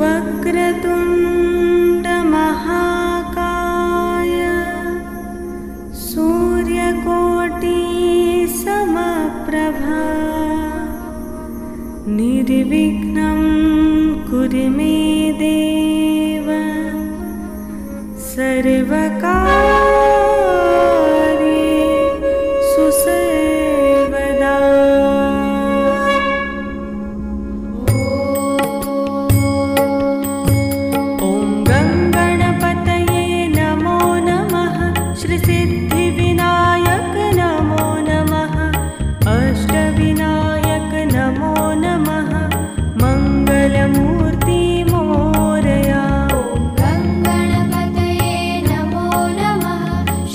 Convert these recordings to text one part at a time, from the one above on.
वक्रतुण्ड महाकाय सूर्यकोटि समप्रभा निर्विघ्नं कुरु मे देव सर्वकार्येषु सर्वदा। ॐ गणपतये नमो नमः। श्रीसिद्धिविनायक नमो नमः। अष्टविनायक नमो नमः। मंगलमूर्ति मोरया।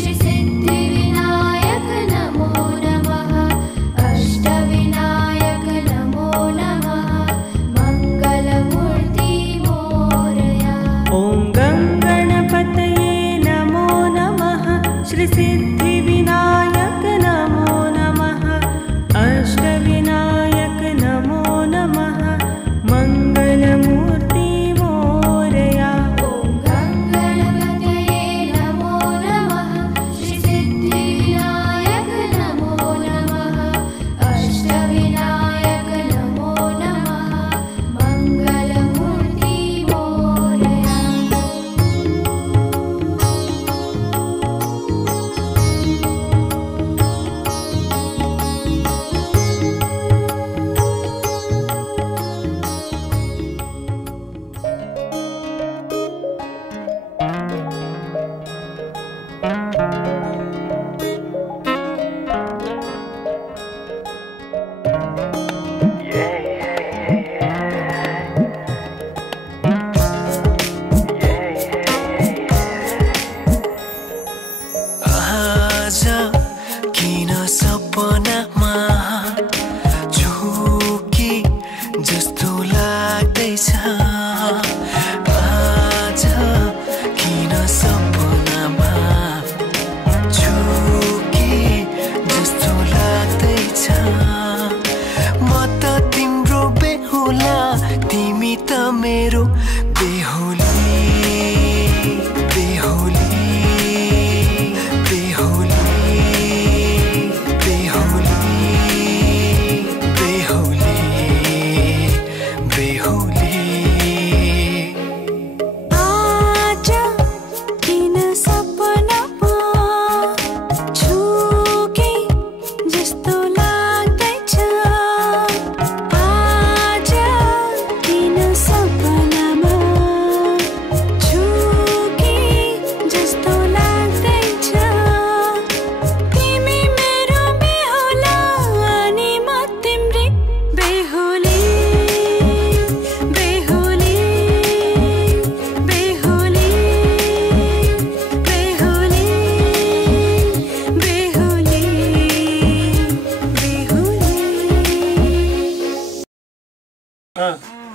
सिद्धिविनायक नमो नमः। अष्टविनायक नमो नमः। मंगलमूर्ति मोरया। ॐ गणपतये नमो नमः। श्रीसिद्धिविनायक नमो नमः। अष्टविनायक नमो नमः। मंगलमूर्ति मोरया।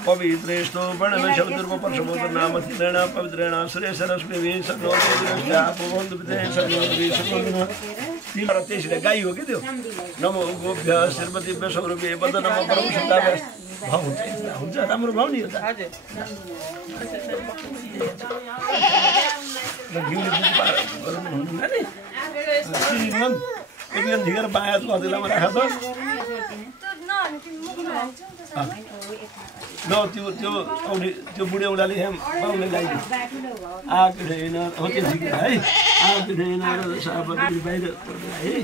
पवित्रेष्टो प्रणवशब्दरूपपर्शमोदर नाम तीरेण पवित्रेण श्रेय सरस्वती त्यसले गाई हो कि त्यो नमो गोभ्य श्रीमतीभ्य स्वरूपे बद नमो परम शुद्धाभ्य भाव हुन्छ राम्रो भाव नि हुन्छ एकदम ढिगर बायात कतिलामा राखेको न त्यो बुढी औँलाले बाउले लगाइदियो आएको छैन हो त्यो ठिक है आएको छैन सापट्टि बाहिर है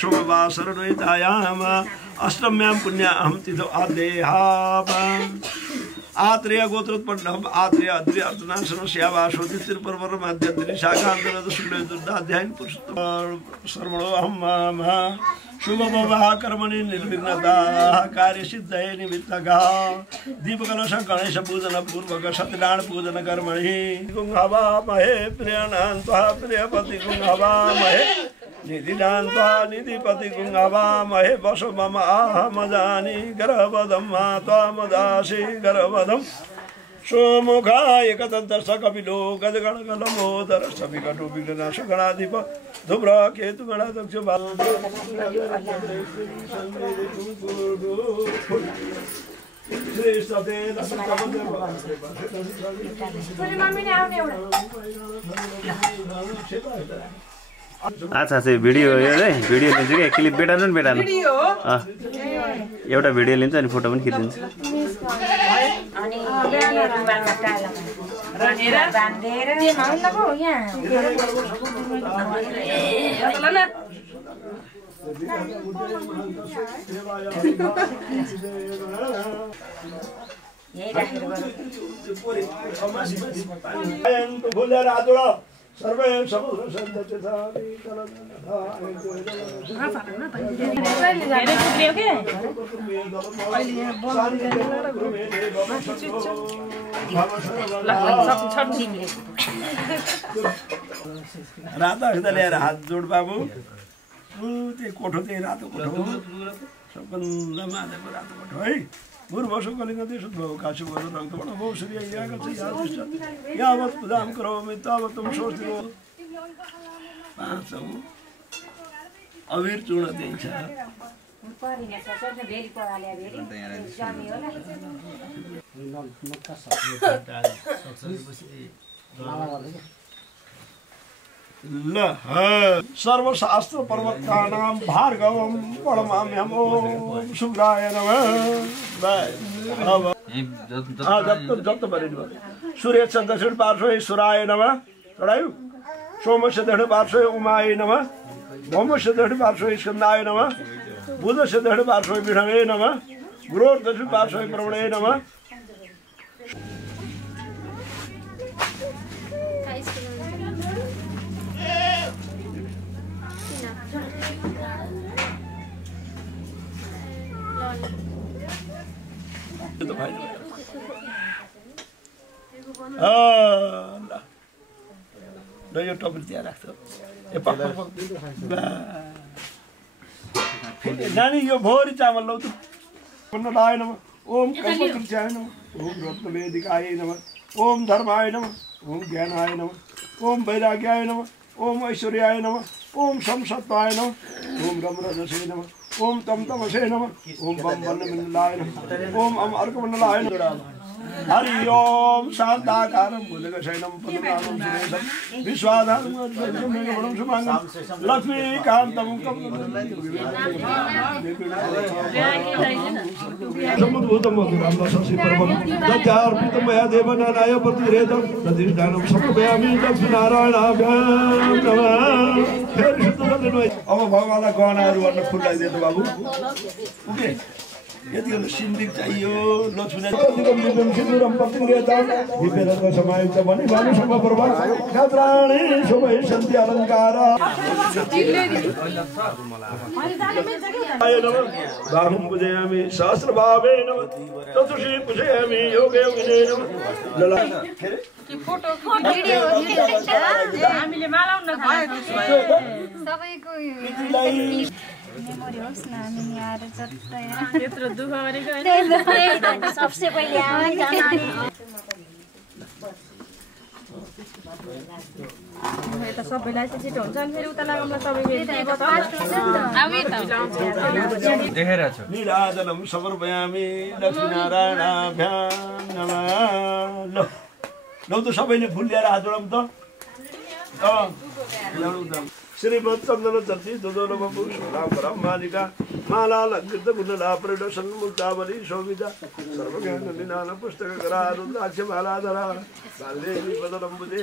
शोभवासरणोदायाम अष्टम्यां पुण्याहं तिथो आदेहावा आत्रेय गोत्रोत्पन्नम आत्रेय अद्रि अर्धनाशनो श्यावासो तिरुपर्वर माध्यन्त्री शाखान्तरद शुक्ल दुर्दाध्यायन पुरुषोत्तम सर्वणो अहं शुभ विवाह कर्मणि निर्विघ्नता कार्य सिद्धये निमित्तका दीपकलश गणेश पूजन पूर्वक सत्यनारायण पूजन कर्मणि गुंहवा महे प्रियनान्त्वा प्रियपति गुंहवा महे निधिनान्त्वा निधिपति गुंहवा महे वसो मम आहमजानि गर्भवदं त्वामदासि गर्भवदं सोमुखाय कतन्तर्ष कपिलो गजगणगलमोदर सविकटो विघ्ननाशो गणाधिप धुम्र केतु गणाध्यक्ष बाल अच्छा चाहिँ भिडियो यो है भिडियो लिन्छु कि क्लिप बेटार्नु नि बेटार्नु एउटा भिडियो लिन्छ अनि फोटो पनि खिचिदिन्छ सर्वे समुद्र संतचतानि रातो खिच्दा ल्याएर हात जोड बाबु त्यो कोठो चाहिँ रातो कोठो सबभन्दा माथिको रातो कोठो है भूर्भुवः कलिंग देशोद्भवः काशीवरो रक्तवर्णो भवः सूर्य यागच्छति यादृष्ट यावत् पूजां करोमि तावत् त्वं स्वस्तिको पाँचौँ अबिर चूर्ण दिन्छ ल सर्वशास्त्र प्रवक्तानां भार्गवं परमाम्यहम् ओम शुक्राय नमः जब सूर्य दक्षिण पार्श्वे ईश्वराय नमः चढ़ायु सोमस्य दक्षिण पार्श्वे उमाय नमः भौमस्य दक्षिण पार्श्वे स्कंदाय नमः बुधस्य दक्षिण पार्श्वे विष्णवे नमः गुरोर् दक्षिण पार्श्वे प्रवणे नमः यो टपल त्यहाँ राख्छ नानी यो भोरी चामल लौ त लाय नमः ओम कल्पवृक्षाय नमः ओम रत्नवेदिकाय नमः ओम धर्माय नमः ओम ज्ञानाय नमः ओम वैराग्याय नमः ओम ऐश्वर्याय नमः ओम संसत्वाय नमः ओम रमरजसे नमः ओम तम तमसे नमः ओम बम वन्नमण्डलाय नमः ओम अर्कमण्डलाय नमः हरि ओम शांताकारं भुजगशयनं पद्मनाभं सुरेशं विश्वाधारं गजकर्णं शुभांगं लक्ष्मीकान्तं समुद्भूतं मधुरं रससिपर्वं तच्चार्पितं मया देवनानाय प्रतिरेदं प्रतिष्ठानं समर्पयामि लक्ष्मीनारायणाभ्यां नमः फेरि शुद्ध गर्नु अब भगवानलाई गहनाहरू गर्न फुल लगाइदिनु बाबु ओके यति बेला सिन्दिक चाहियो लक्ष्मीनारायण सिन्दुरम प्रतिरेतां विपेरक समायुक्त भनी भानुसम प्रभा क्षत्राणि शोभै सन्ति अलङ्कार बाहुं पूजयामि सहस्रभावे नमः चतुर्षि पूजयामि योगे योगिने नमः लला फोटो भिडियो हामीले मालाउन सबैको मेमोरी होस् न हामी यहाँ जस्तै यत्रो दुःख गरेको हैन सबसे पहिले आमा यता सबैलाई चाहिँ छिटो हुन्छ अनि फेरि उता लागौँला सबै देखेर छु नीराजनं समर्पयामि लक्ष्मीनारायणाभ्यां नमः लौ त सबैले फुल ल्याएर हात जोडौँ त श्रीमत् चन्दन चर्ची दुदोल बपु सोलापरम मालिका माला लंकृत गुणला प्रदर्शन मुक्तावली शोभिता सर्वज्ञान पुस्तक करारुद्राक्ष मालाधरा बाल्येवी पदलंबुदे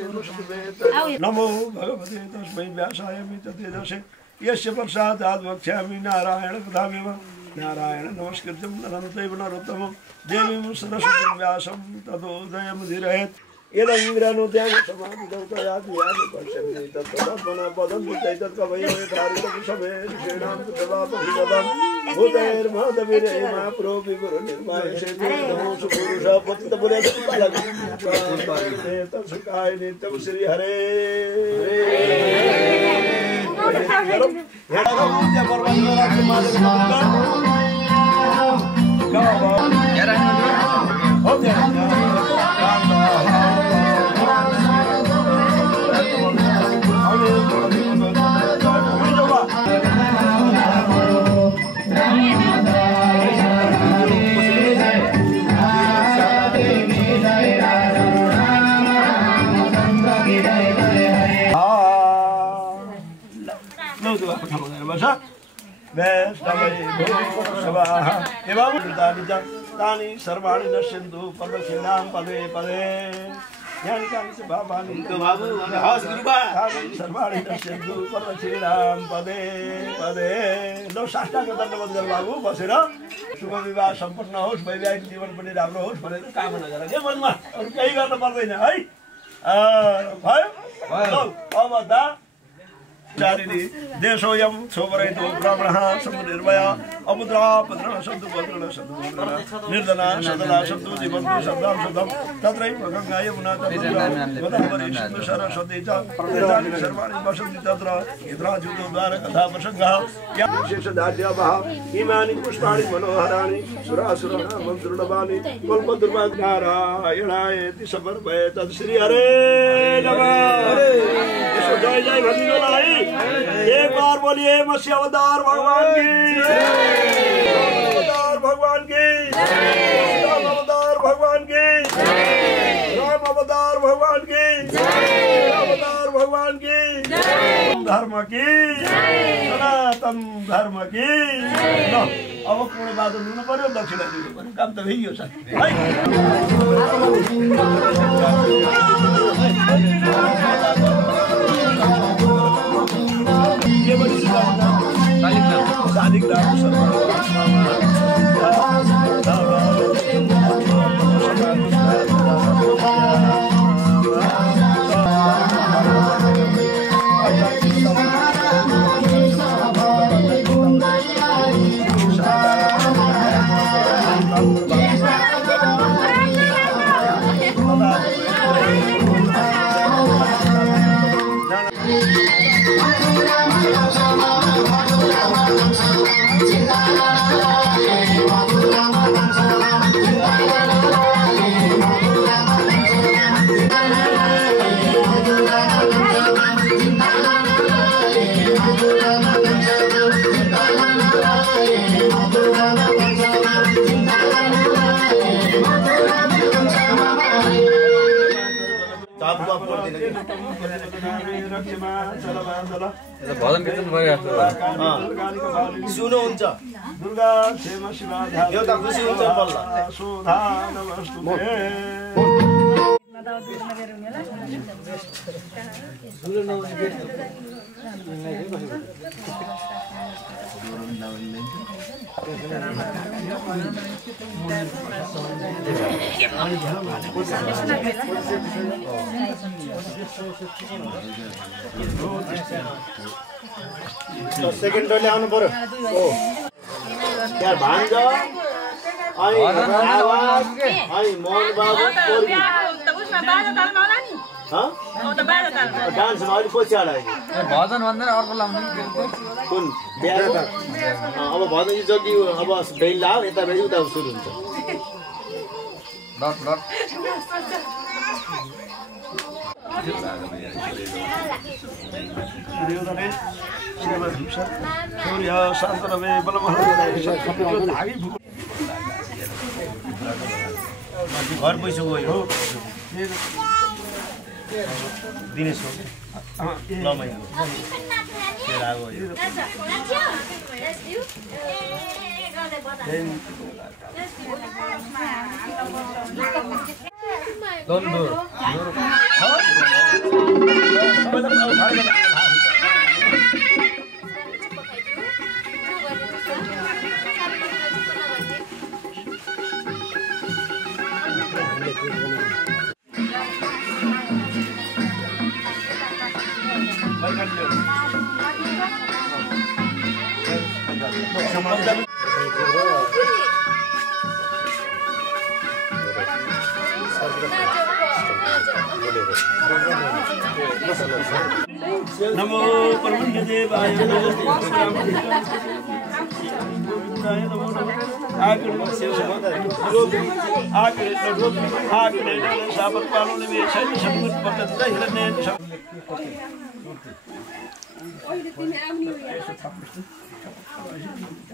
नमो भगवते तस्मै व्यासाय तेजसे यस्य प्रसादात् वक्ष्यामि नारायण कथामेव नारायण नमस्कृत्यं नरं चैव नरोत्तमं देवीं सरस्वतीं व्यासं ततो जयमुदीरयेत् यदङ्गिरानु त्याग समाधिदौतयाति यानि पश्यन्ति तत्तदात्मना पदं चैतत्कवयो यथारितं समे ऋषीणां कृतवापभिगतं भूतैर्माधवीरे मा प्रोपिपुरनिर्मायसे नमो सुपुरुष पतितपुरेशपालके तत्सुखाय नित्यं श्रीहरे स्वाहा एवं तानि सर्वाणि नश्यन्तु पदक्षिणां पदे पदे यानि कानि च पापानि बाबु हस् गुरुबा सर्वाणि नश्यन्तु पदक्षिणां पदे पदे लो साष्टाङ्ग दण्डवत गर बाबु बसेर शुभ विवाह सम्पन्न होस् वैवाहिक जीवन पनि राम्रो होस् भनेर कामना गर के मनमा अरु केही गर्न पर्दैन है भयो अब दा चारिणी देशोयम सोमरहितो ब्राह्मणः समुनिर्भय अमुद्रा पत्र सन्तु पत्र सन्तु निर्धना सदना सन्तु जीवन्तु शब्दां शब्दं तत्रैव गङ्गा यमुना गोदावरी सिन्धु सरस्वती च तीर्थानि सर्वाणि वसन्ति तत्र यत्राच्युतो द्वारकथा प्रसङ्गः शेषदाढ्यावः इमानि पुष्पाणि मनोहराणि सुरासुराणां मन्त्रणवानि कल्पद्रुमानारायणाय समर्पये तत्श्री हरे नमः जय जय भंजोलाई एक बार बोलिए मत्स्य अवतार भगवान की अवतार भगवान की राम अवतार भगवान की राम अवतार भगवान की अवतार भगवान की धर्म की सनातन धर्म की अब पूर्ण बात दिनु पर्यो दक्षिणा दिनु पर्यो काम त भइयो साथी भजन कीर्तन गरिरहेको सुनो हुन्छ दुर्गा क्षेम शिवा एउटा खुसी हुन्छ बल्ल सुधा नमस्तुते सेकेन्ड डोले आउनु पर्यो यार भान्ज अनि आवाज अनि मोहन बाबु कोर्की डान्स अलि पछि आएर भजन भन्दैन अर्को लाउनु कुन अब भजन जति अब बेल लाओ यता बेल उता सुरु हुन्छ डट डट सूर्य शान्तनवे घर पैसा गयो दिनेश हो लमै नमो परमन्य देवाय नमो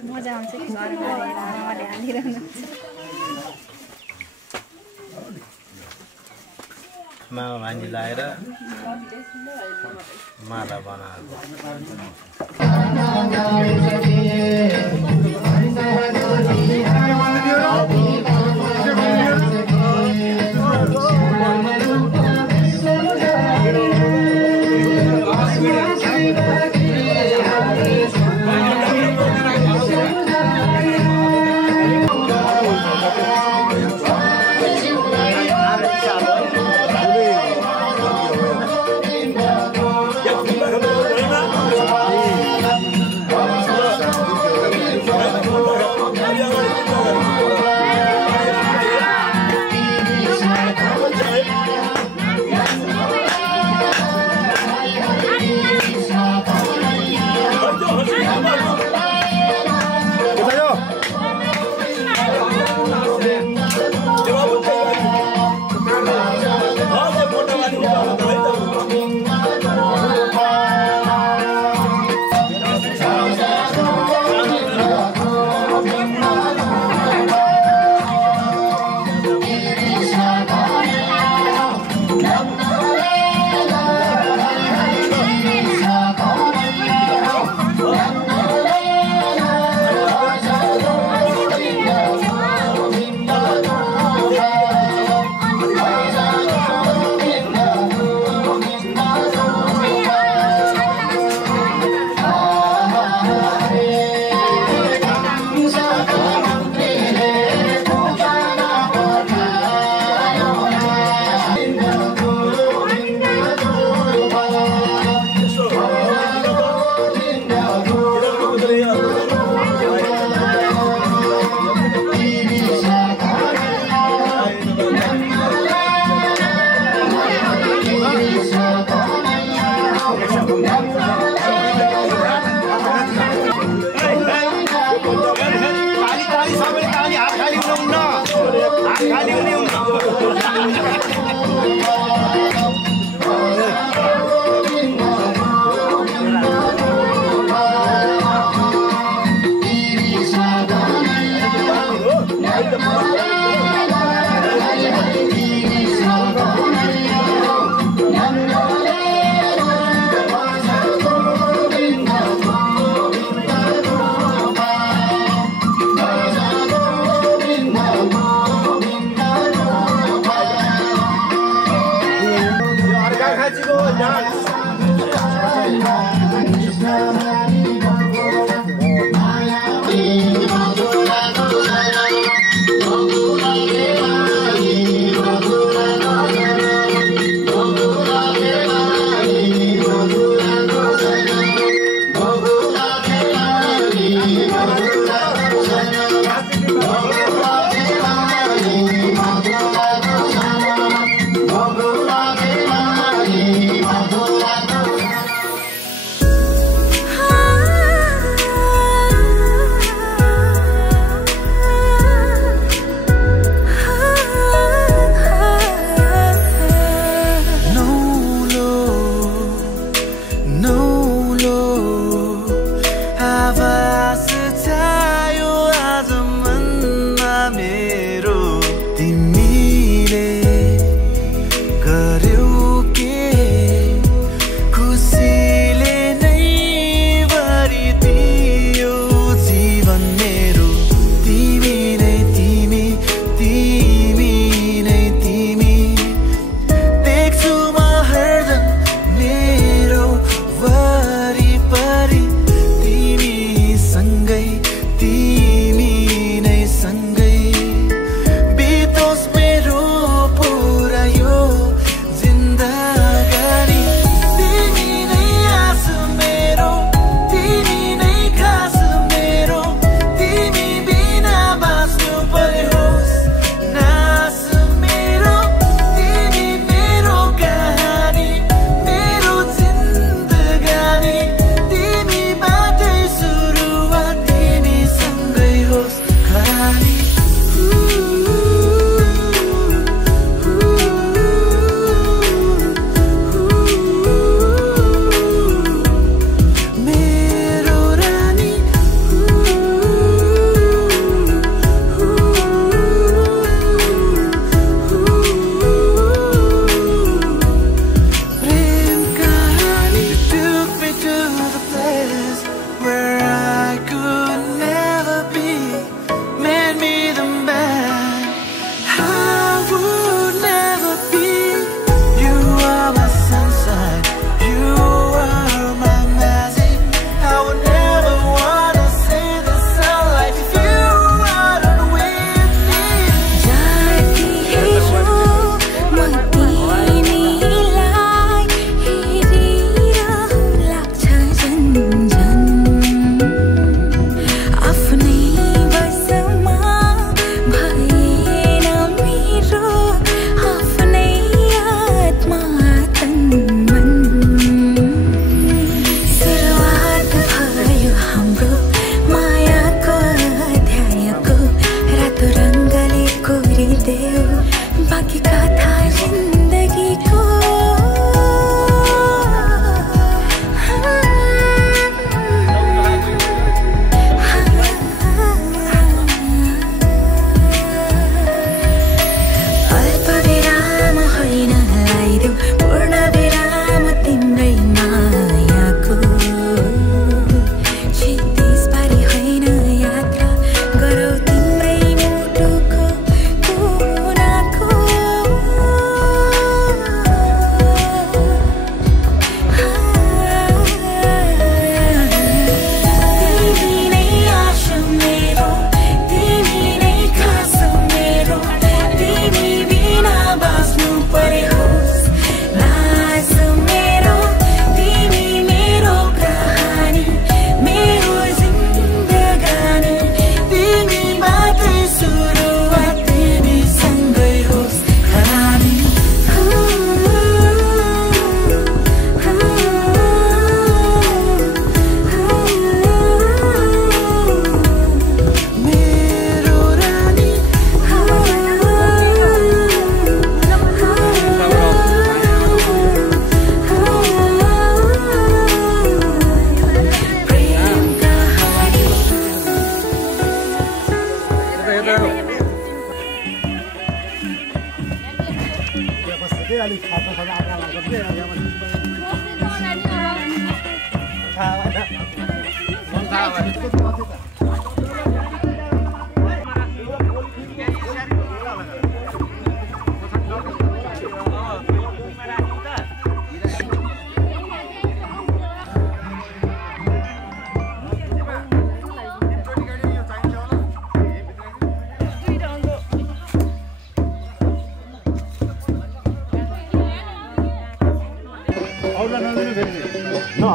मजा आउँछ कि घर गएर आमाले हालिरहनु मामा भान्जी लाएर माला बनाएको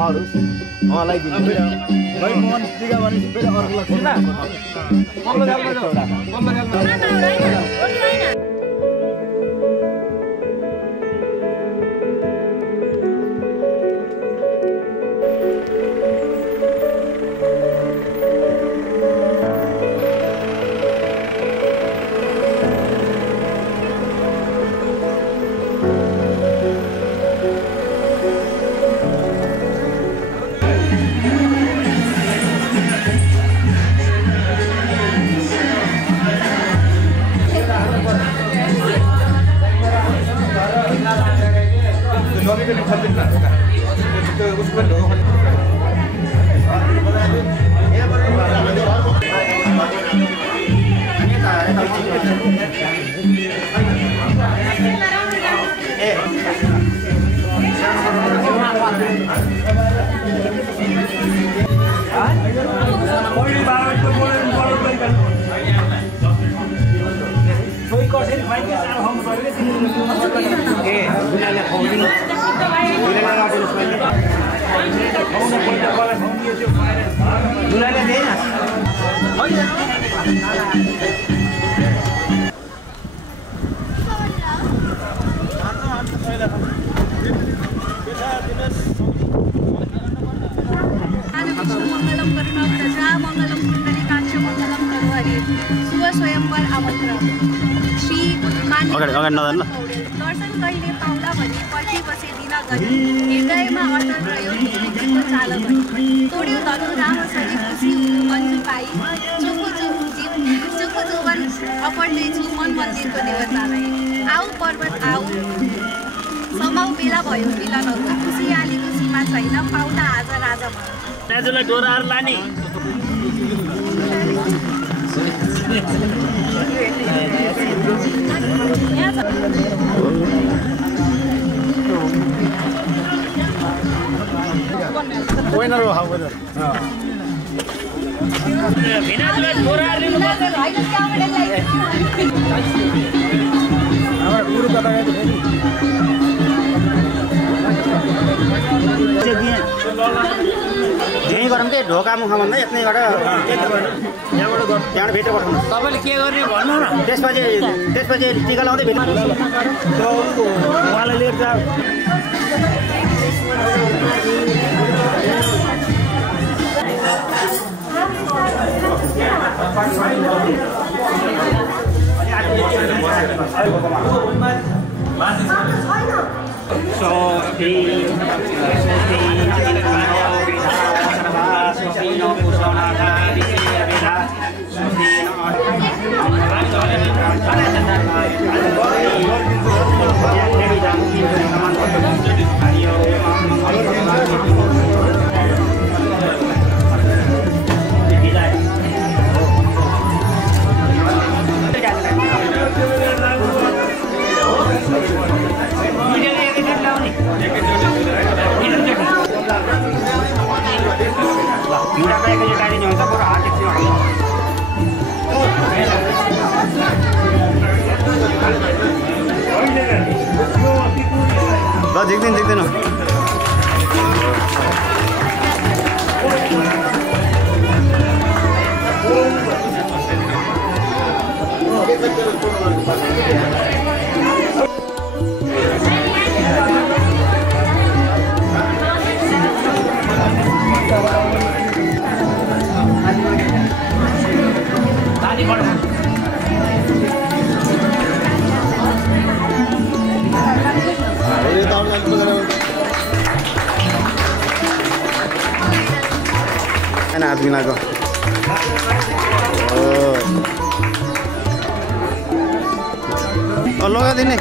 नहरोस् उहाँलाई दिनु भाइ मोहन टिका भनेपछि फेरि अर्कोलाई मंगलम करुणा प्रजा मंगलम कुंडलिकाक्ष मंगलम करुहरि शुभ स्वयंवर आमन्त्रण श्री दर्शन कहिले पाउला भने पछि बसे दिन गरी हृदयमा अटल रह्यो जीवनको चाल गरी तोड्यो धनु रामसरी खुसी हुनु मन्जु पाई चुखु जुवन अपढ्दैछु मन मन्दिरको देवतालाई आऊ पर्वत आऊ समाउ बेला भयो मिलनको खुसियालीको सीमा छैन पाउला आज राजा भयो दाजुलाई डोराहरु लाने Winner or how winner? भिनाजुलाई डोराहरु लिनु पर्छ हैन क्यामेरा लाइट हाम्रो गुरु कता गयो यही गरौँ के ढोका मुखा भन्दा यत्नैबाट त्यहाँबाट भित्र पठाउनु तपाईले के गर्ने भन्नु न त्यसपछि टिका लाउँदै भित्र उहाँलाई लिएर जाऊ झिक्दैन आदमी लागो लगा दिने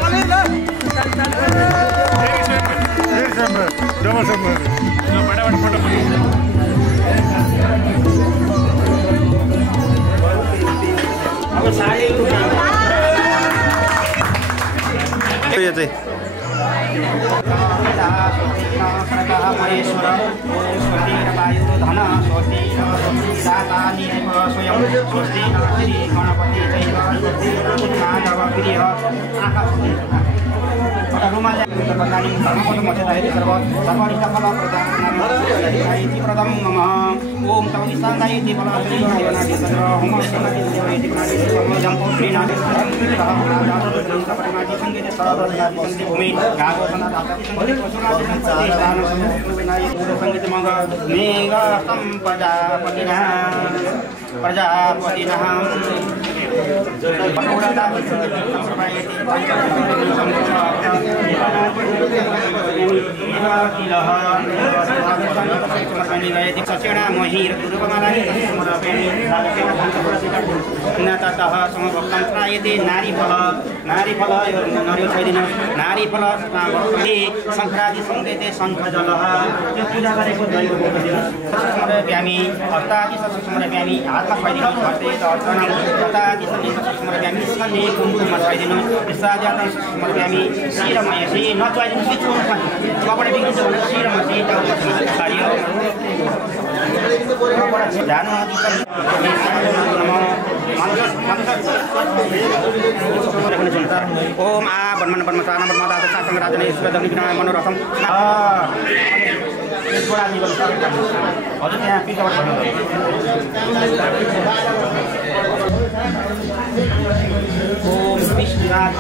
यो चाहिँ रुमाल प्रदानी धर्मपद मध्यदायति सर्व सर्वनिष्ठ फल प्रदायति प्रदम नमः ओम तवनिसादायति फल श्रीगणायनादि सर्व होम सन्नति समजं पुत्रीनादि सर्वनादि संगीत सर्वनादि संगीत भूमि गागो सनादि संगीत पशुनादि प्रतिष्ठान विनाय संगीत मंग मेघ संपदापतिना प्रजापतिना सचेणा महिर समभक्तं त्रायते नारीफल नारीफल नरिवल खाइदिनु नारीफल शङ्खरादि सङ्केते शङ्खजल त्यो पूजा गरेको व्यामी हस्तादि व्यामी हातमा खुवाइदिनु भर्ते अर्चना हस्तादि व्यामी स्कन्धे कुङ्कुममा खुवाइदिनु व्यामी शिरमा यसै नचुवाइदिनु कपडा बिग्रिन्छ भने शिरमा कार्य ओम आ बन्मन बन्मसाना बन्मदा सासंग राजने स्वदग्नि विनाय मनोरथम हजुर त्यहाँ पिकअप ओम विष्णुराज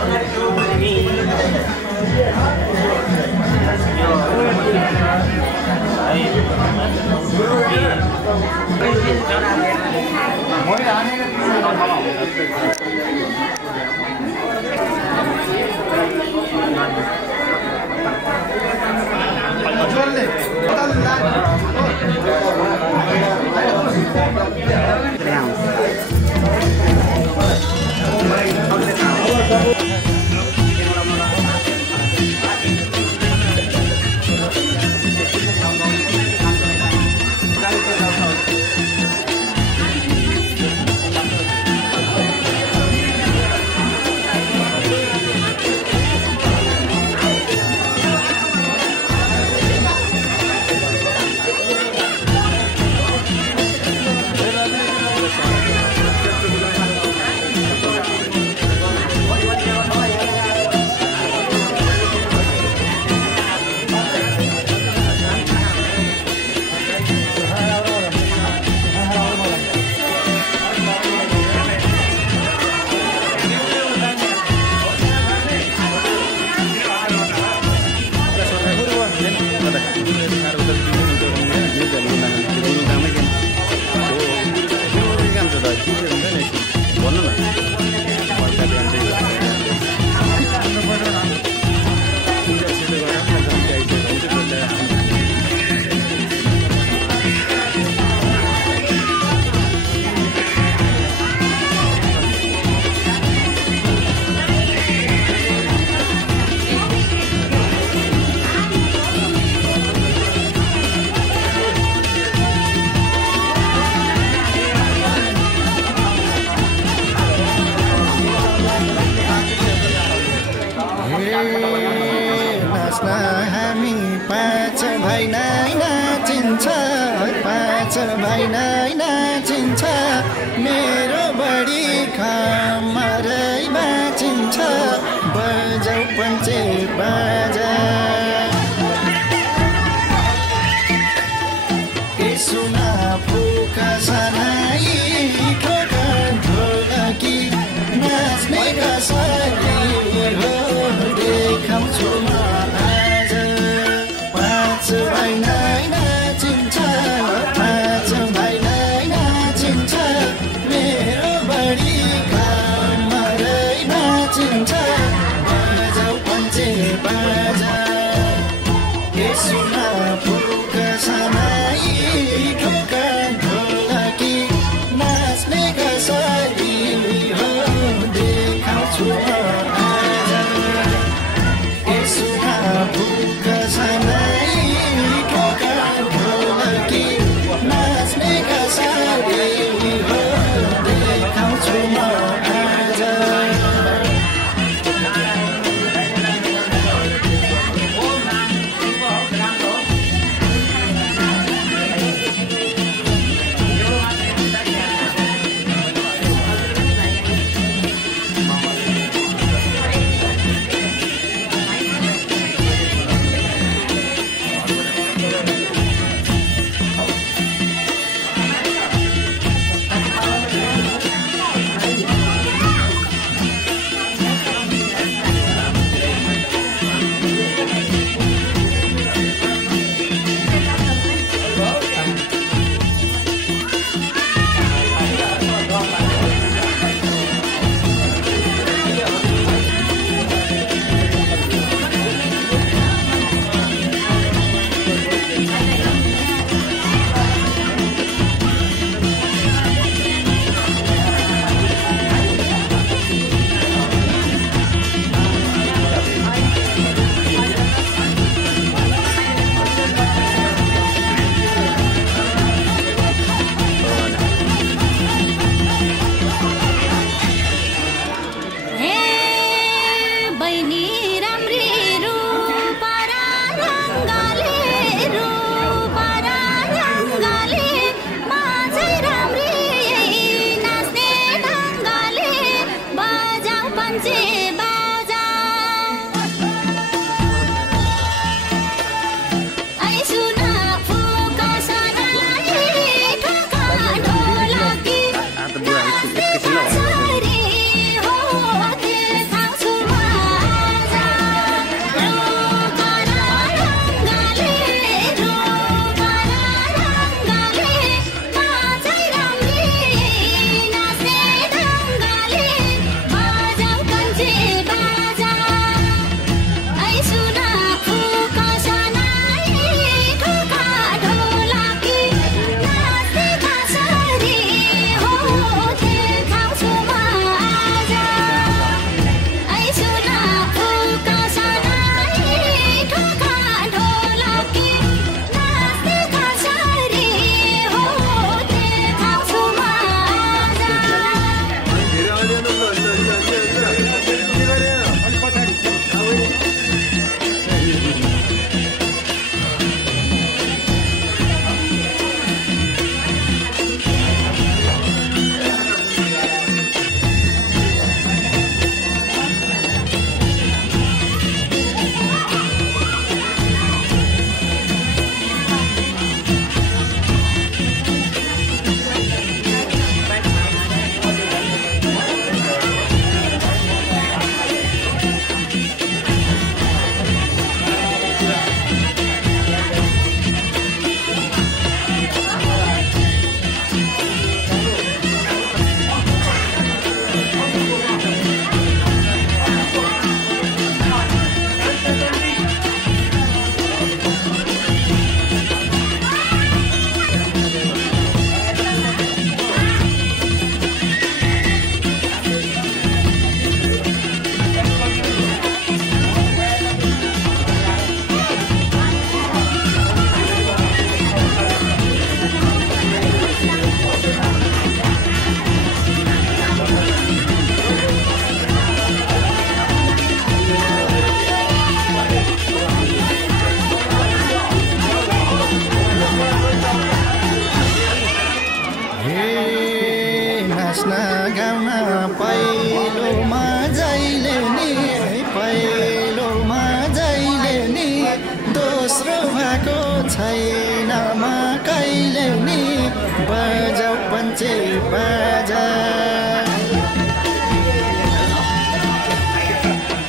पञ्चे बाजा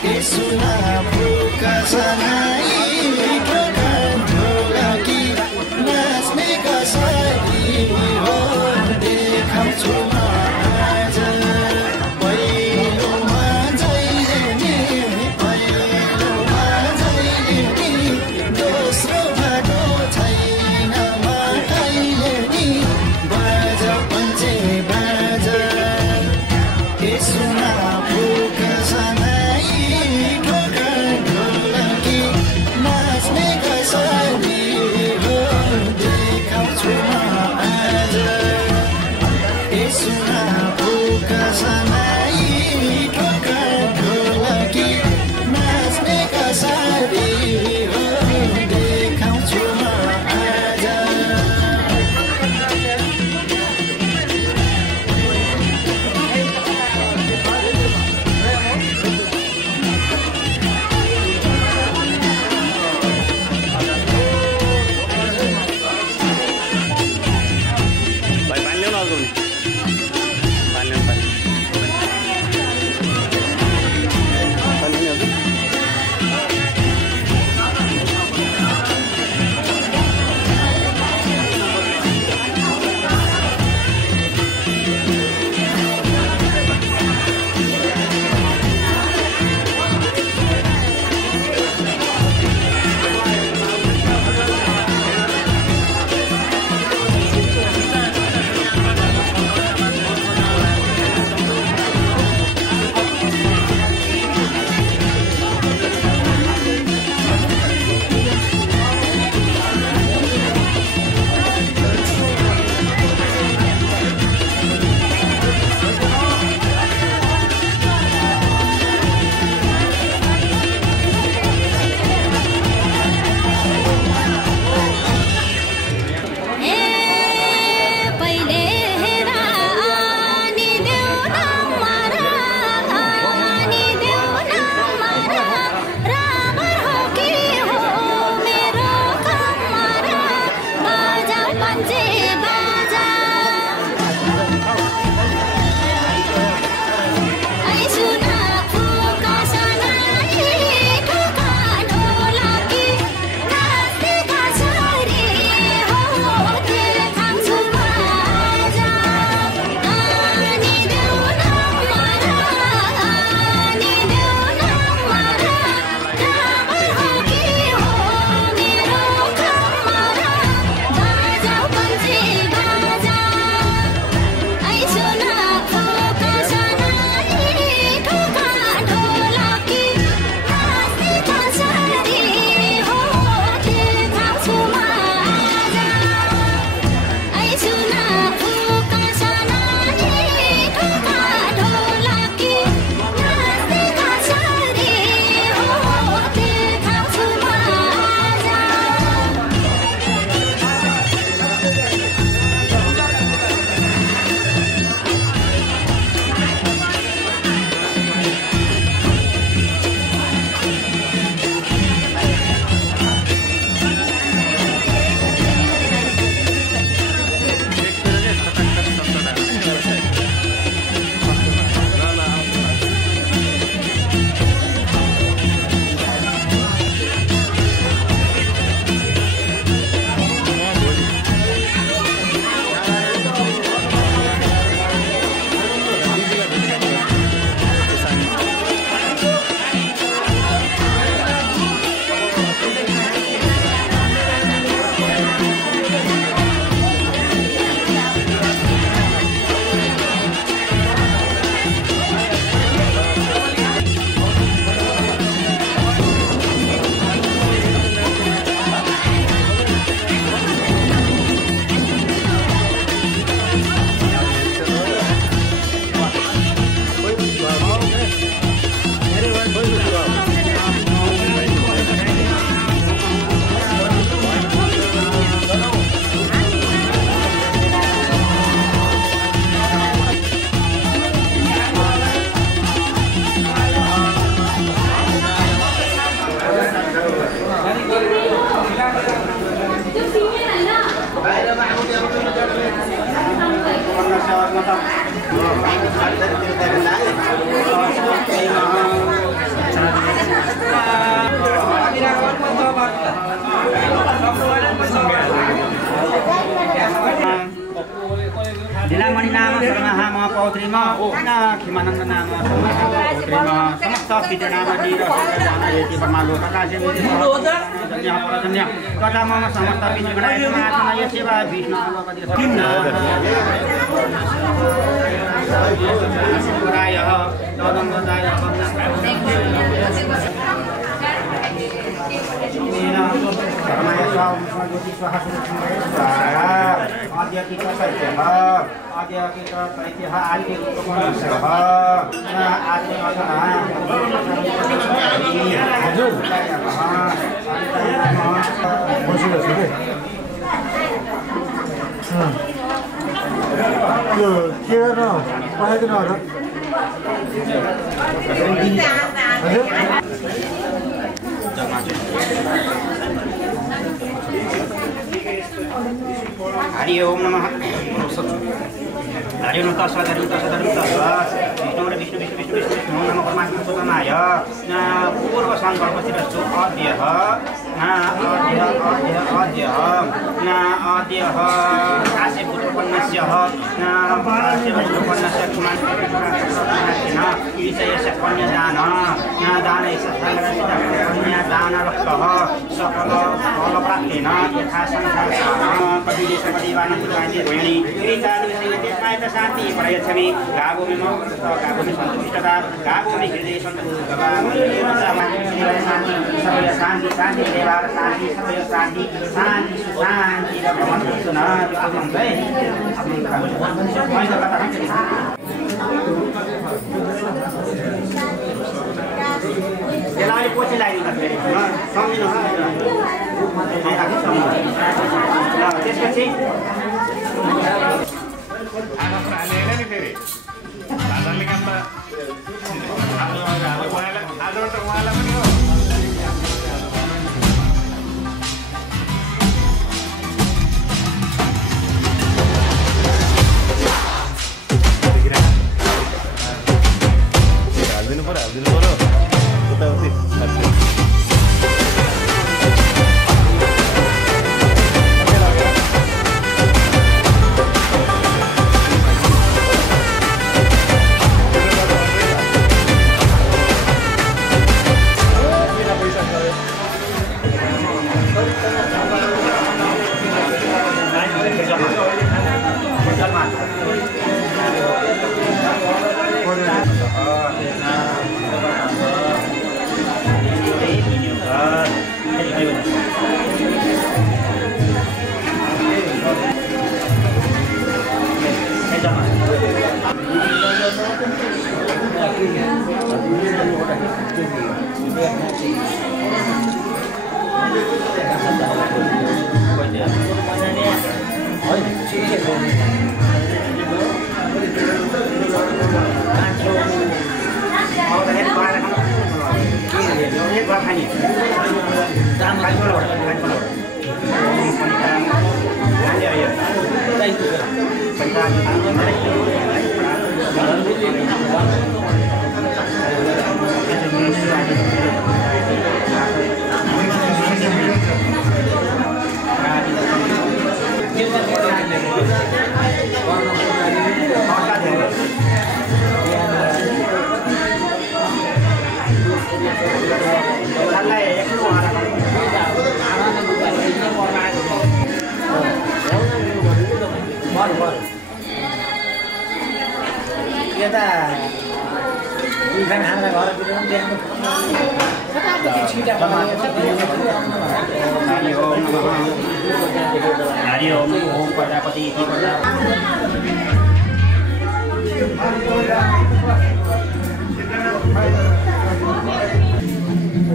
यसुना फुका सनाई ढोका ढोलकी नाच्ने कसरी हो देखाउँछु म आज पहिलोमा जहिले नि पहिलोमा जहिले नि दोस्रो बाटो छैन म कहिले नि बाजा पञ्चे बाजा यसुना फुका सनाई ढोका ढोलकी लीलामणि नाम सर्वहाम पौत्रीम खिमानन्द नाम सर्वहाम समस्त पितृनाम दीर्घ परमालोककाशे तथा मम समस्त पितृगणाय सेवा विष्णु हरि ओम नमः हरि ओम तस्सा हरि ओम तस्सा हरि ओम तस्सा विष्णु विष्णु विष्णु विष्णु विष्णु नमः परमात्मा सुतमाय पूर्व संकल्पसिरस्तु अद्यः अद्यः काश्य पुत्रपन्नस्य पुत्रपन्नस्य कुमारस्य विषयस्य कन्यादान दानस्य कन्यादानरक्तः सकल फलप्राप्तेन यथा संसारः कविदेशपदिवानपुराणि क्रीतादुषयते शान्ति प्रयच्छमि गावोमि गावोमि सन्तुष्टता गावोमि हृदय सन्तुष्टता शान्ति शान्ति देवार शान्ति सबैको शान्ति शान्ति शान्ति र भगवान् सुना त्यसलाई पछि लाग्नु सम्झिनु त्यसपछि हरि ओम ओम प्रजापति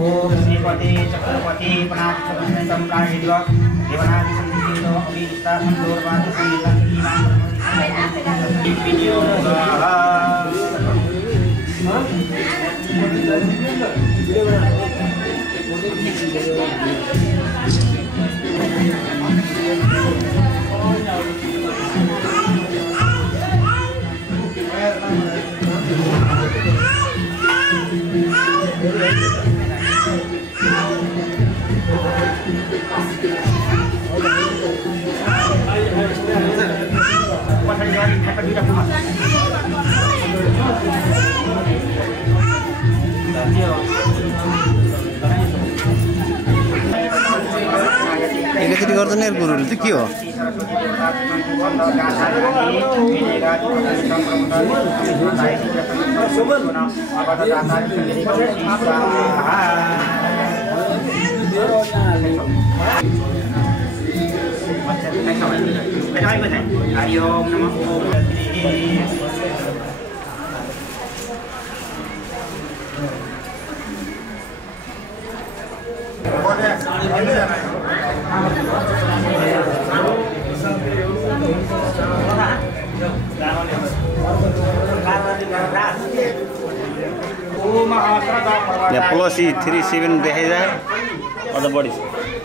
ओम श्रीपति चक्रपति पनाचक्रम काहिद्व देवनादि संधिलो अभिष्टा संदोरवाद संगीतं एकैचोटि गर्दैन यार गुरुले त के हो हरि ओम नमः यहाँ प्लसी 37 देखाइजा अझ बढी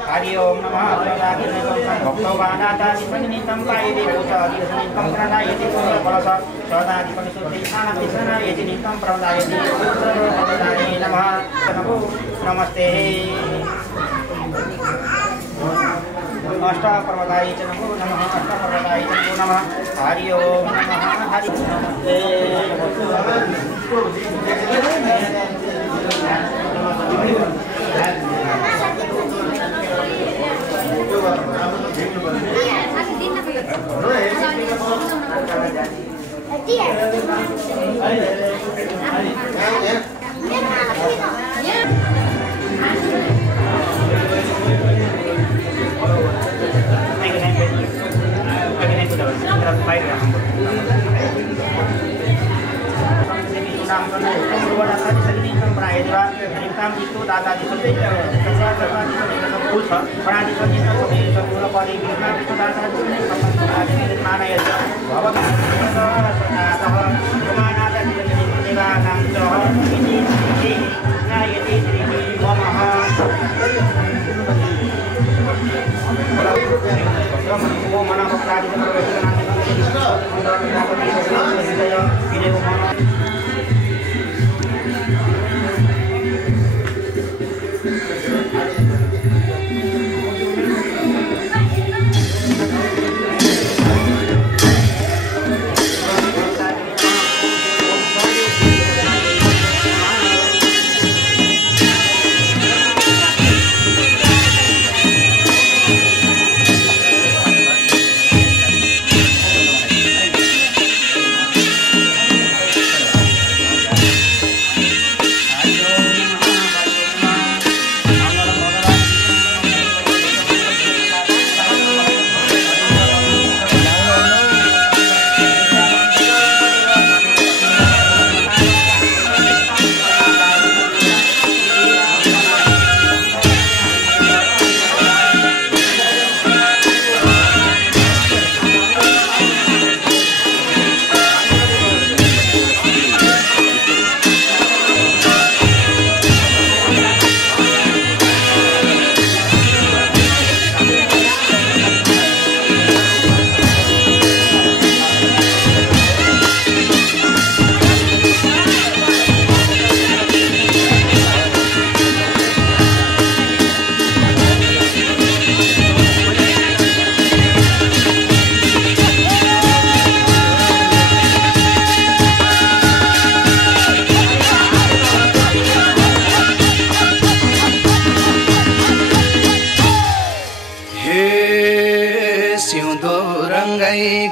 हरि ओम नमः भक्तवानाता निसंनितं पायते भूतादिसंनितं प्रणयति पुण्यफलस सदादिपनिषुद्धि सानतिसना यति नितं प्रदायति सर्वभक्ताय नमः नमस्ते अष्टप्रदाय च नमो नमः अष्टप्रदाय च नमो नमः हरि ओम नमः हरि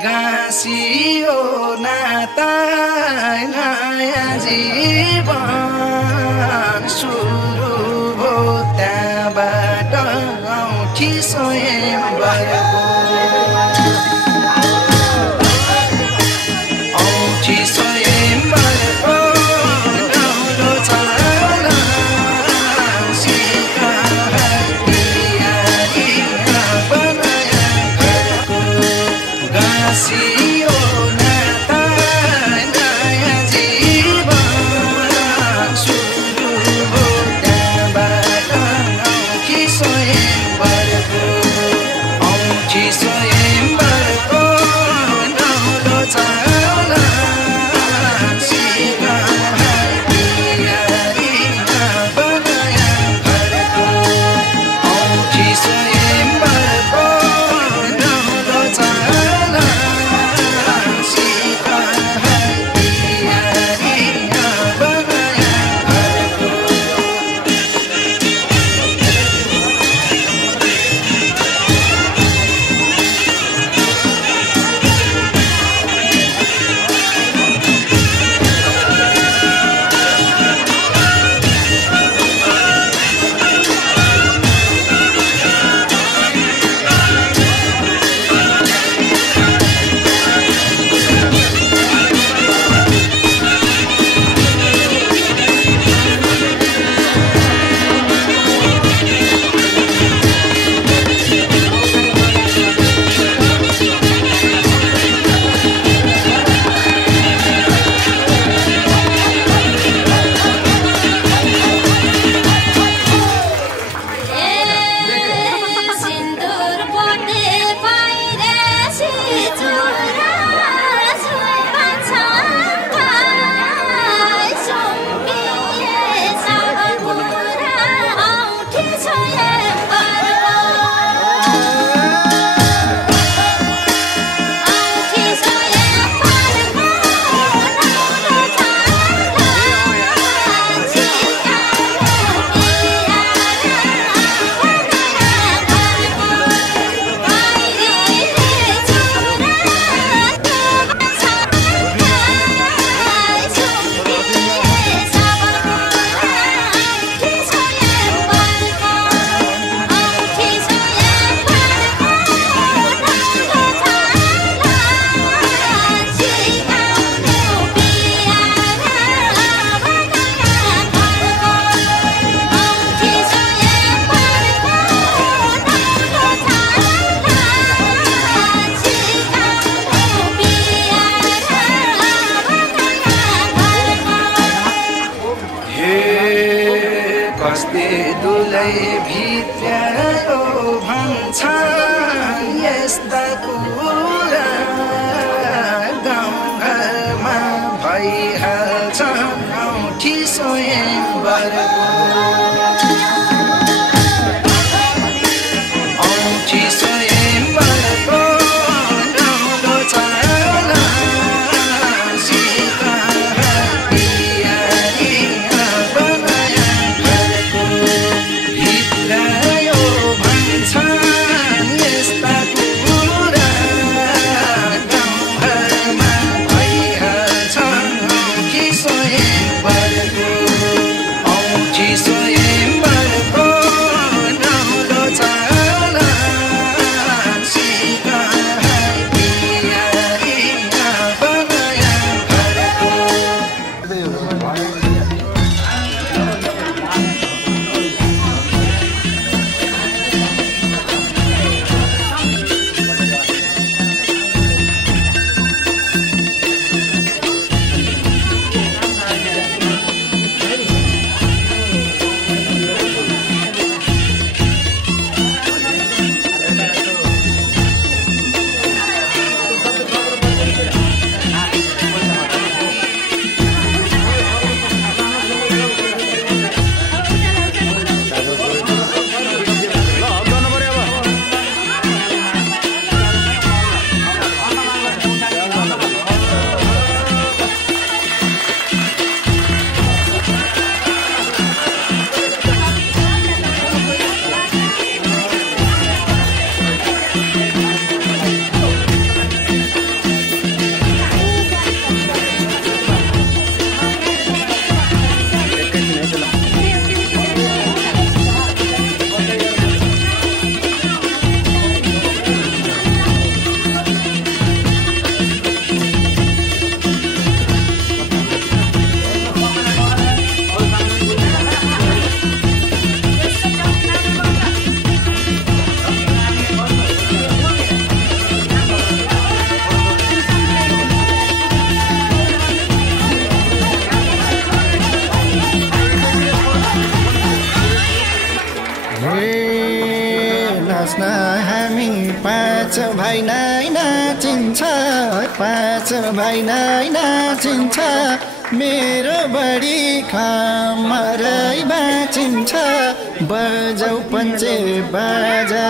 गाँसियो नाता नयाँ जीवन सुरु हो त्यहाँबाट औठी स्वयं भएको औठी स्वयं भएको नौलो छाला सिका गाँसियो नाता नयाँ जीवन सुरु हो त्यहाँबाट औठी स्वयं भएको बस्दै दुलै भित्र्यायो भन्छ यस्ता कुरा गाउँघरमा भइहाल्छ औठी स्वयंवरको औठी स्वयंवरको नौलो चाला सीता पियारी बनाया घरको भित्रायो भन्छन् यस्ता कुरा गाउँघरमा भइहाल्छ औठी स्वयंवरको औठी स्वयंवरको नौलो चाला सीता पियारी बनाया घरको नाच्न हामी पाँच भाइ नै नाचिन्छ पाँच भाइ नै नाचिन्छ मेरो बढी खमरै बाँचिन्छ बजाउ पञ्चे बाजा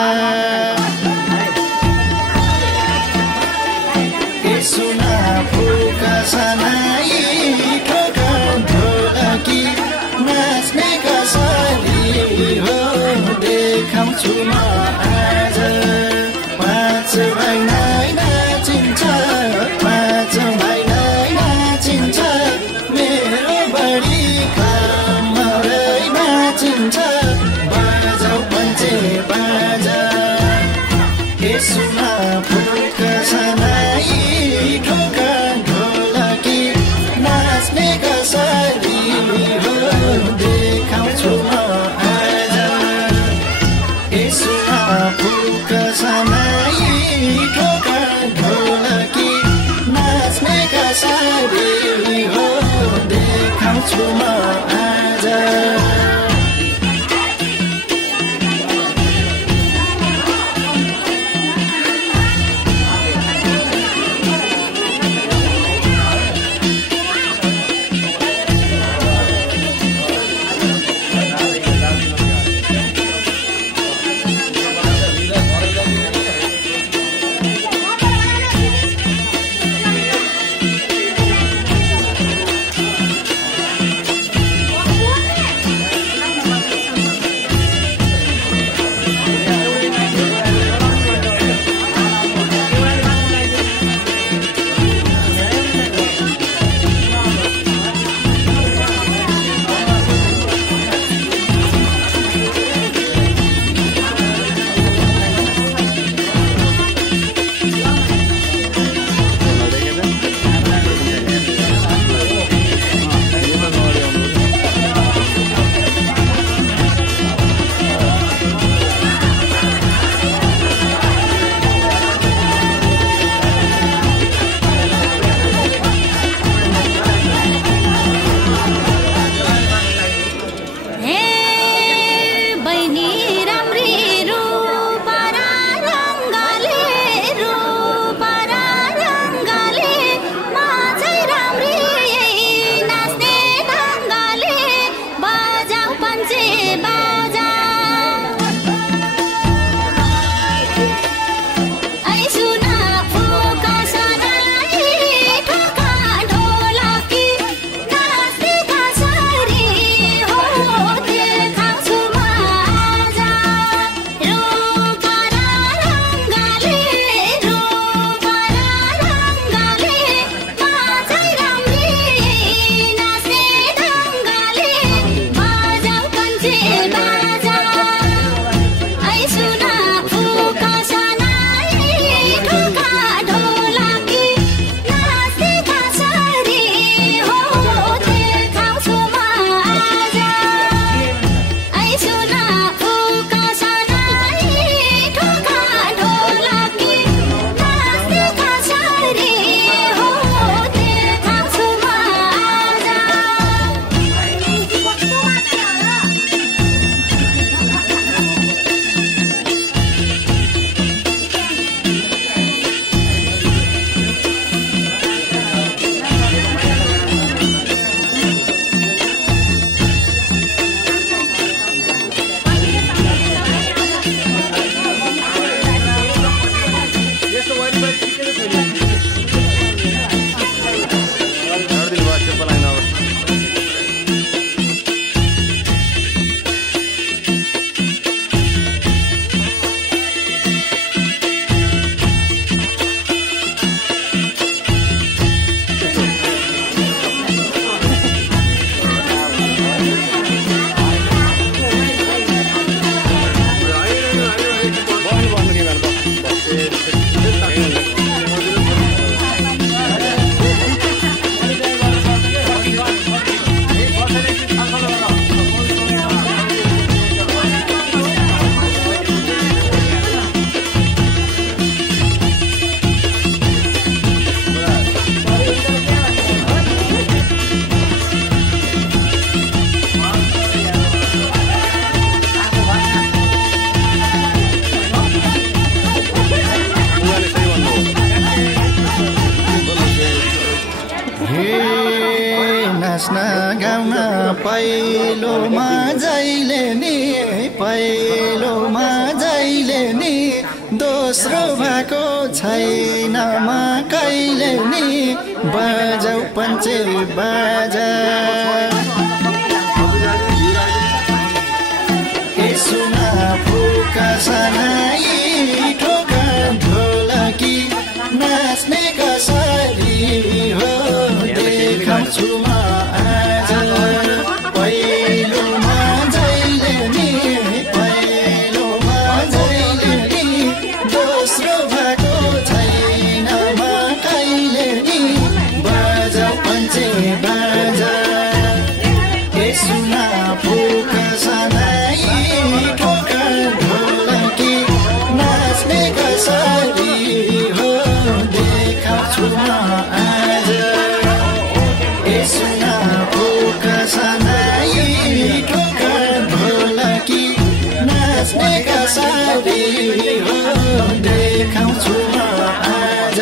सुना फुका सनाई ठोका ढोलकी नाच्ने कसरी हो देखाउँछु म आज पाँच भाइ नै नाचिन्छ पाँच भाइ नै नाचिन्छ मेरो बढी कमरै नाचिन्छ बजाउ पञ्चे बाजा सुना फुका सनाई ठोका ढोलकी नाच्ने कसरी हो देखाउँछु म आज सुना फुका सनाई ठोका ढोलकी नाच्ने कसरी हो देखाउँछु म आज पहिलोमा जहिले नि पहिलोमा जहिले नि दोस्रो भएको छैन म कहिले नि बजाऊ पञ्चे बाजा सुना फुका सनाई ठोका ढोलकी नाच्ने कसरी हो देखाउँछु म आज पहिलोमा जहिले नि पहिलोमा जहिले नि दोस्रो भएको छैन म कहिले नि बजाऊ पञ्चे बाजा सुना फुका सनाई ठोका ढोलकी नाच्ने कसरी हो देखाउँछु म आज सुना फुका सनाई ठोका ढोलकी नाच्ने कसरी हो देखाउँछु म आज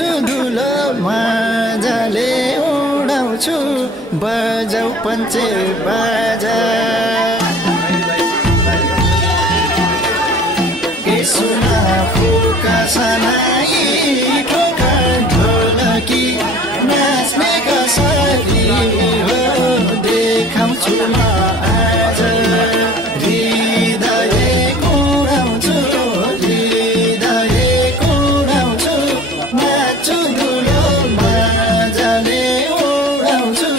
नाच्छु धुलो मजाले उडाउँछु बजाउ पञ्चे बाजा सुना फुका सनाई ठोका ढोलकी नाच्ने कसरी हो देखाउँछु म आज हृदय कुडाउँछु नाच्छु धुलो मजाले उडाउँछु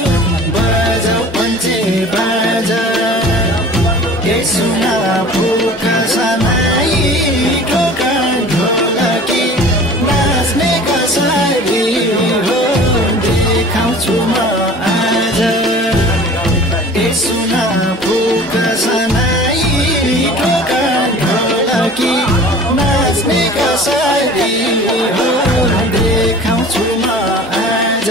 बजाउ पञ्चे बाजा सुना फुका सनाई ठोका ढोलकी नाच्ने कसरी हो देखाउँछु म आज सुना फुका सनाई ठोका ढोलकी नाच्ने कसरी हो देखाउँछु म आज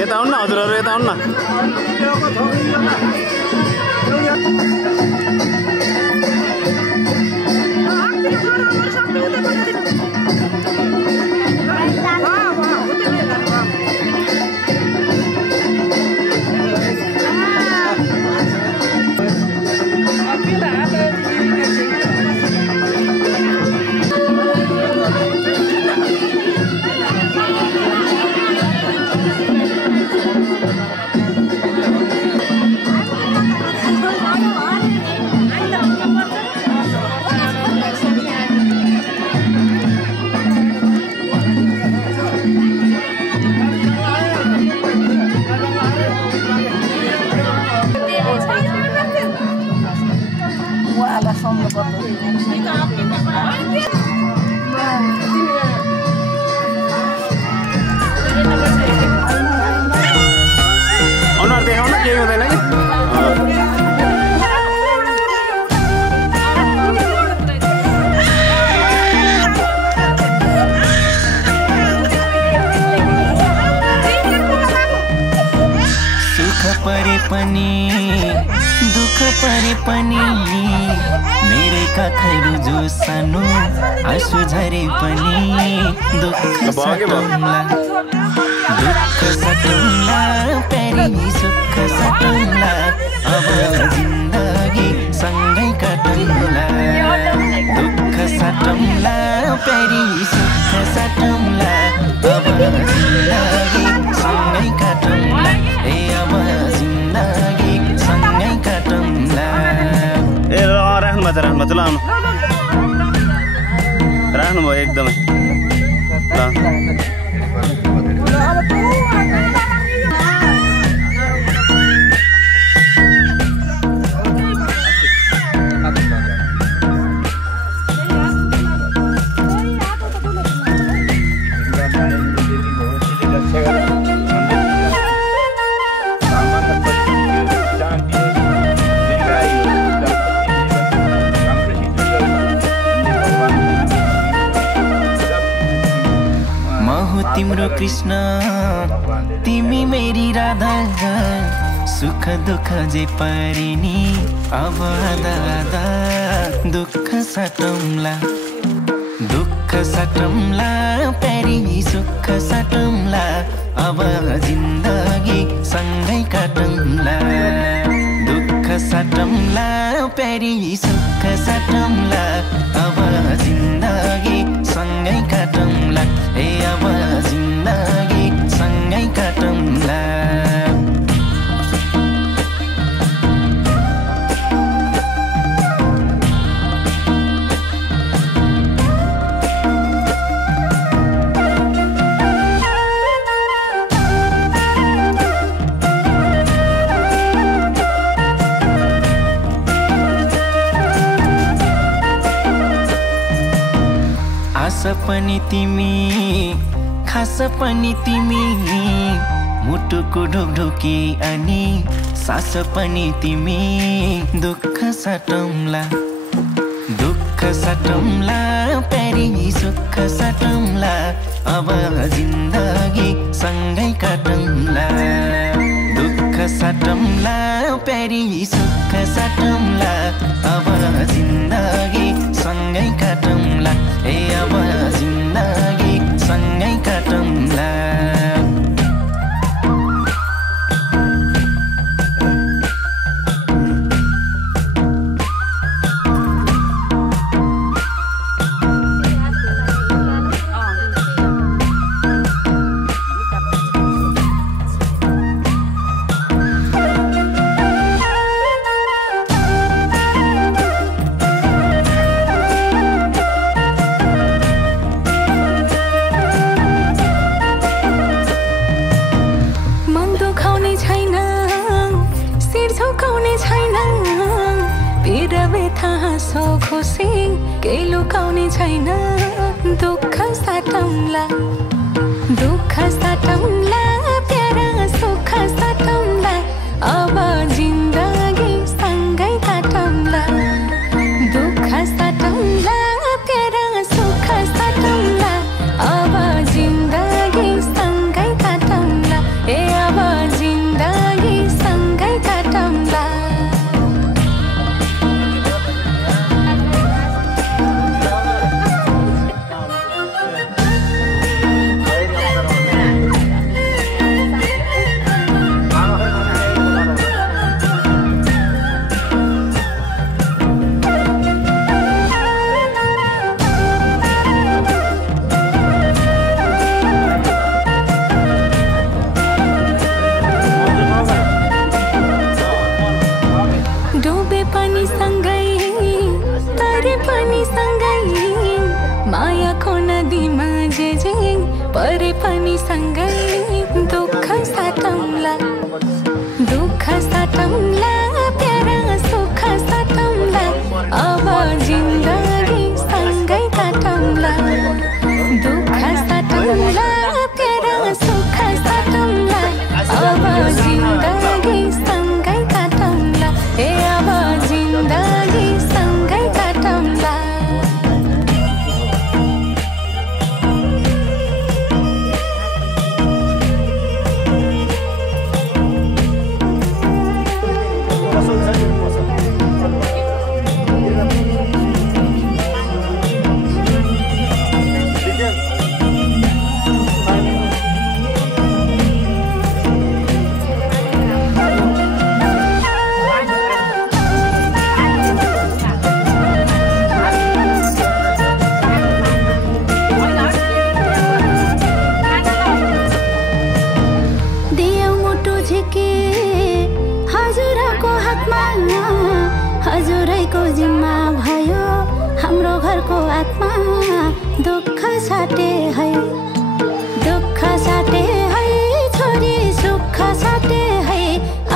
यता आउनु न हजुरहरू यता आउनु न अनुहार देखाउन केही हुँदैन कि सुख परे पनि दुःख परे पनि मेरै काखहरू जो सानो आँसु झरे पनि दुःख सटौँला प्यारी सुख सटौँला अब जिन्दगी सँगै काटौँला दुःख सटौँला प्यारी सुख सटौँला अब जिन्दगी सँगै काटौँला ए अब जिन्दगी सँगै काटौँला ए राख्नु भएछ ल राख्नुभयो एकदमै ल तिम्रो कृष्ण तिमी मेरी राधा सुख दुःख जे परिनी अब आधा दुःख सटौँला प्यारी सुख सटौँला अब जिन्दगी सँगै काटौँला दुःख सटौँला प्यारी सुख सटौँला अब जिन्दगी सँगै काटौँला ए अब जिन्दगी सँगै काटौँला आस पनि तिमी खास पनि तिमी मुटुको ढोकढोकी अनि सास पनि तिमी दुःख सटौँला प्यारी सुख सटौँला अब जिन्दगी सँगै काटौँला दुःख सटौँला प्यारी सुख सटौँला अब जिन्दगी सँगै काटौँला ए अब जिन्दगी सँगै काटौँला खुसी केही लुकाउने छैन दुःख साटौँला प्यारा सुख साटौँला अब जिन्दगी सँगै काटौँला परे पनि सँगै दुःख साटौँला दुःख साटौँला प्यारा सुख साटौँला अब जिन्दगी सँगै काटौँला दुःख साटौँला प्यारा सुख साटौँला अब जिन्दगी सँगै काटौँला ए अब जिन्दगी सँगै काटौँला हजुरैको जिम्मा भयो हाम्रो घरको आत्मा दुःख साटे है दुःख साटे है छोरी सुख साटे है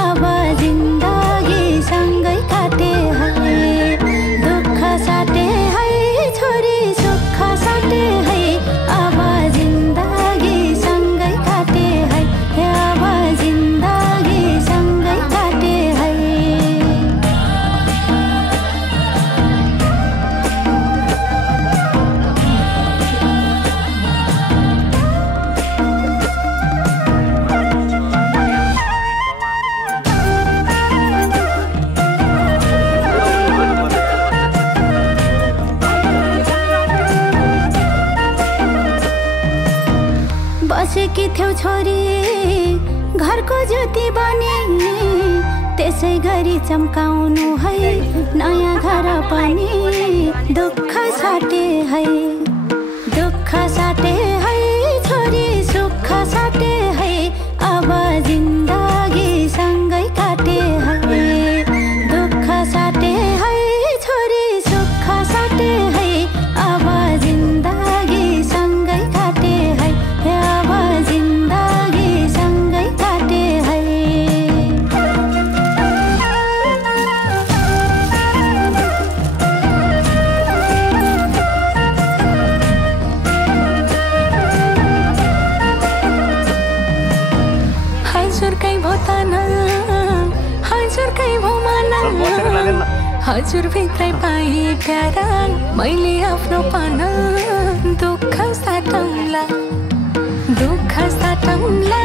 अब जिन्दगी सँगै काटे है दुःख साटे है छोरी सुख साटे है अब जिन्दगी सँगै काटे है अब जिन्दगी सँगै काटे है बसेकी थियौ छोरी घरको ज्योति बने त्यसै गरी चम्काउनु है नयाँ घर पनि दुःख साटे है दुःख साटे है छोरी सुख साटे है अब जिन्दगी सँगै काटे है दुःख साटे है छोरी सुख साटे है अब जिन्दगी सँगै काटे है अब जिन्दगी सँगै काटे है हजुरकै भो तना हजुरकै भो मन हजुरभित्रै पाएँ प्यारा मैले आफ्नो पाना दुःख साटौँला दुःख साटौँला